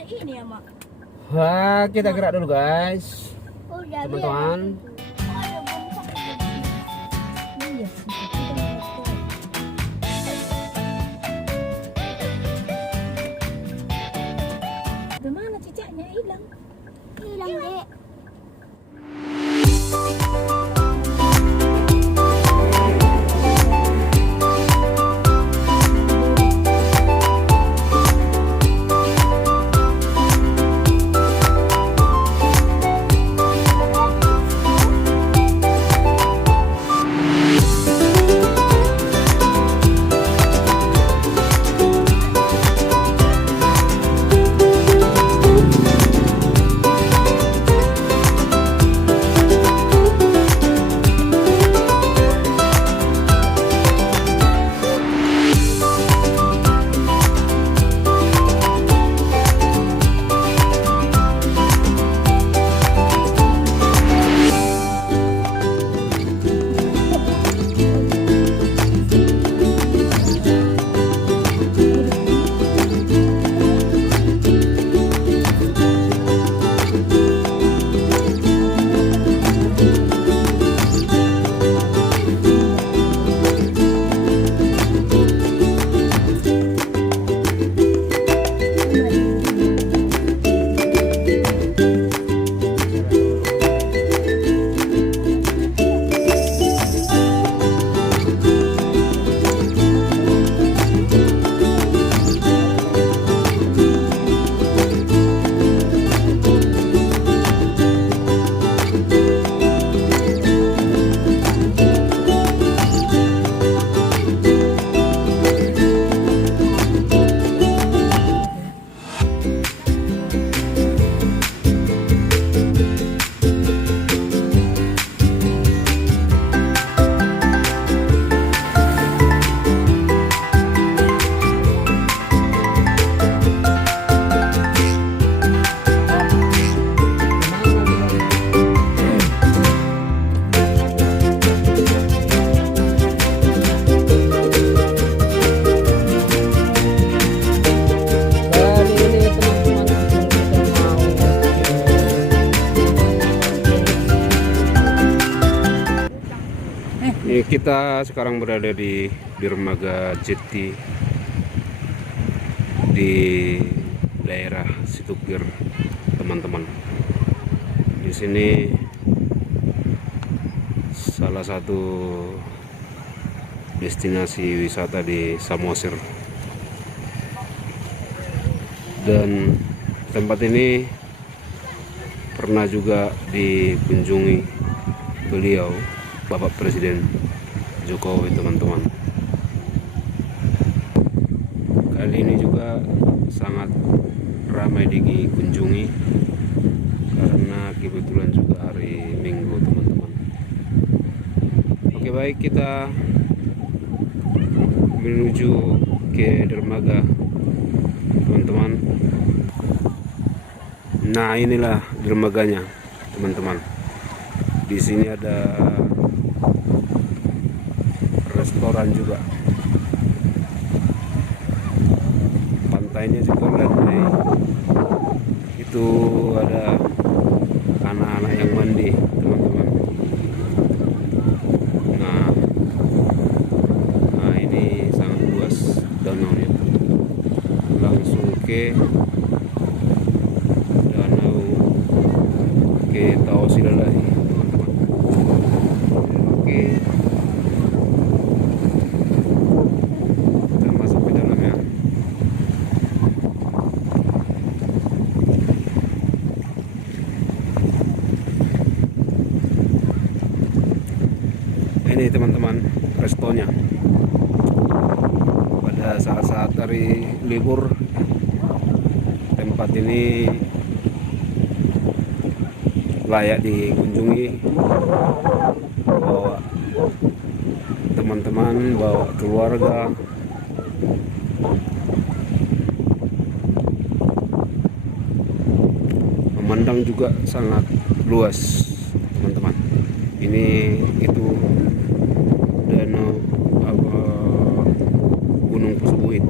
ada ini ya, Mak. Wah, kita gerak dulu guys. Oh, jadi Teman-teman. oh, ada bom iya sih. Kita lihat. Gimana cicaknya hilang? Hilang, Dek. Ini kita sekarang berada di dermaga Jeti di daerah Situgir, teman-teman. Di sini salah satu destinasi wisata di Samosir. Dan tempat ini pernah juga dikunjungi beliau Bapak Presiden Jokowi, teman-teman. Kali ini juga sangat ramai dikunjungi karena kebetulan juga hari Minggu, teman-teman. Oke, baik, kita menuju ke dermaga, teman-teman. Nah, inilah dermaganya, teman-teman. Di sini ada restoran juga, pantainya juga landai. Itu ada anak-anak yang mandi, teman-teman. Nah ini sangat luas danaunya, langsung ke danau ke Tausilalai, teman-teman. Oke, ini teman-teman restonya. Pada saat-saat hari libur, tempat ini layak dikunjungi. Bawa teman-teman, bawa keluarga. Memandang juga sangat luas, teman-teman. Ini itu danau Gunung Pusubuit.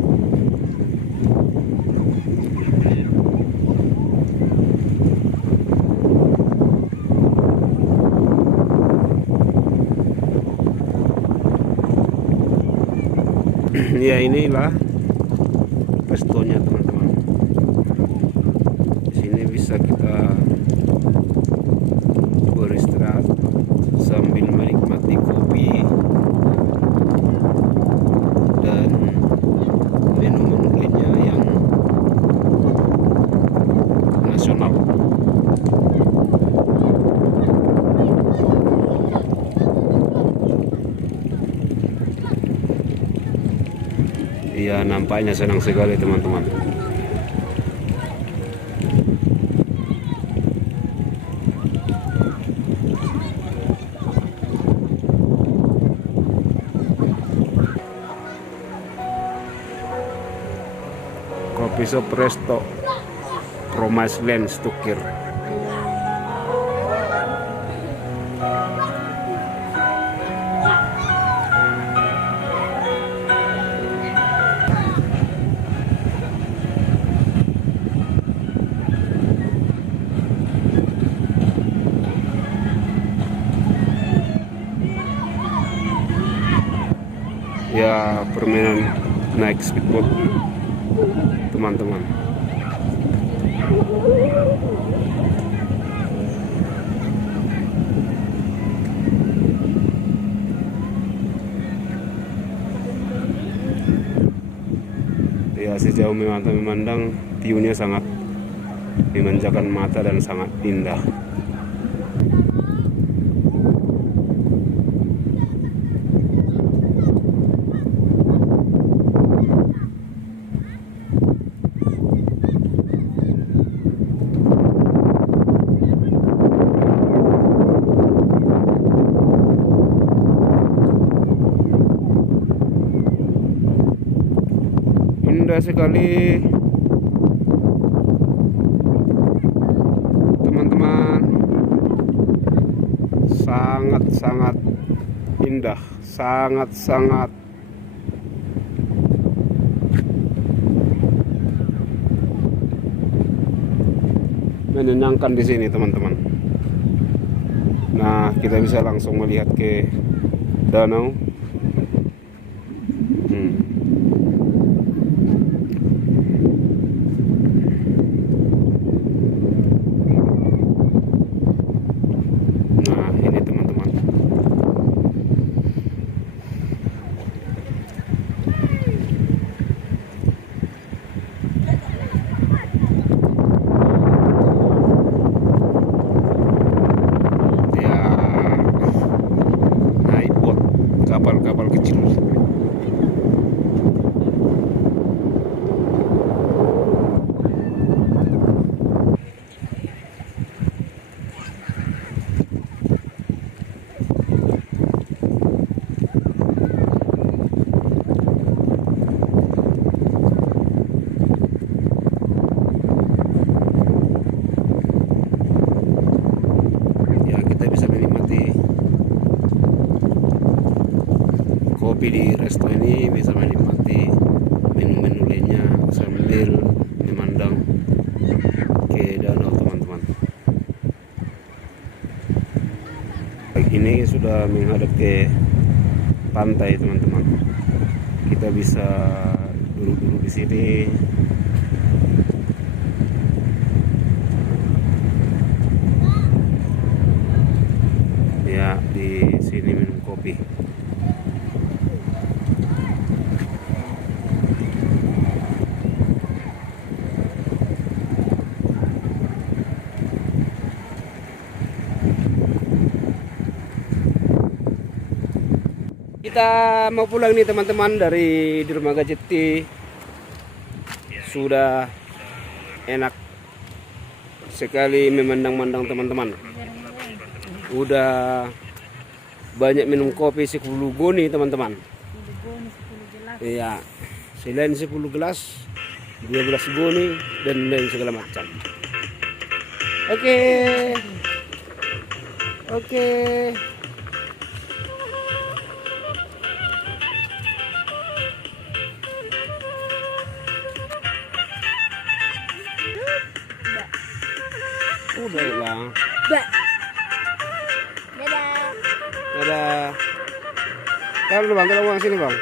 Ya inilah restonya teman-teman. Di sini bisa kita beristirahat sambil menikmati kopi dan menu-menu lainnya yang nasional. Iya, nampaknya senang sekali teman-teman. Kopi shop resto Promise Land Stukir. Ya, permainan naik speedboat teman-teman. Ya, sejauh memandang view-nya sangat memanjakan mata dan sangat indah. Indah sekali teman-teman, sangat-sangat indah, sangat-sangat menyenangkan di sini teman-teman. Nah, kita bisa langsung melihat ke danau. Nah, ini teman-teman. Ya, naik bot kapal-kapal kecil. Kopi di resto ini bisa menikmati menu-menu lainnya sambil memandang ke danau teman-teman. Ini sudah menghadap ke pantai teman-teman. Kita bisa duduk-duduk di sini. Ya, di sini minum kopi. Kita mau pulang nih teman-teman dari Dermaga Jeti. Sudah enak sekali memandang-mandang teman-teman. Udah banyak minum kopi 10 goni teman-teman. Iya, selain 10 gelas 12 goni dan lain segala macam. Oke. Udah bang. Dadah. Dadah. Kalau bang, kita pulang sini bang.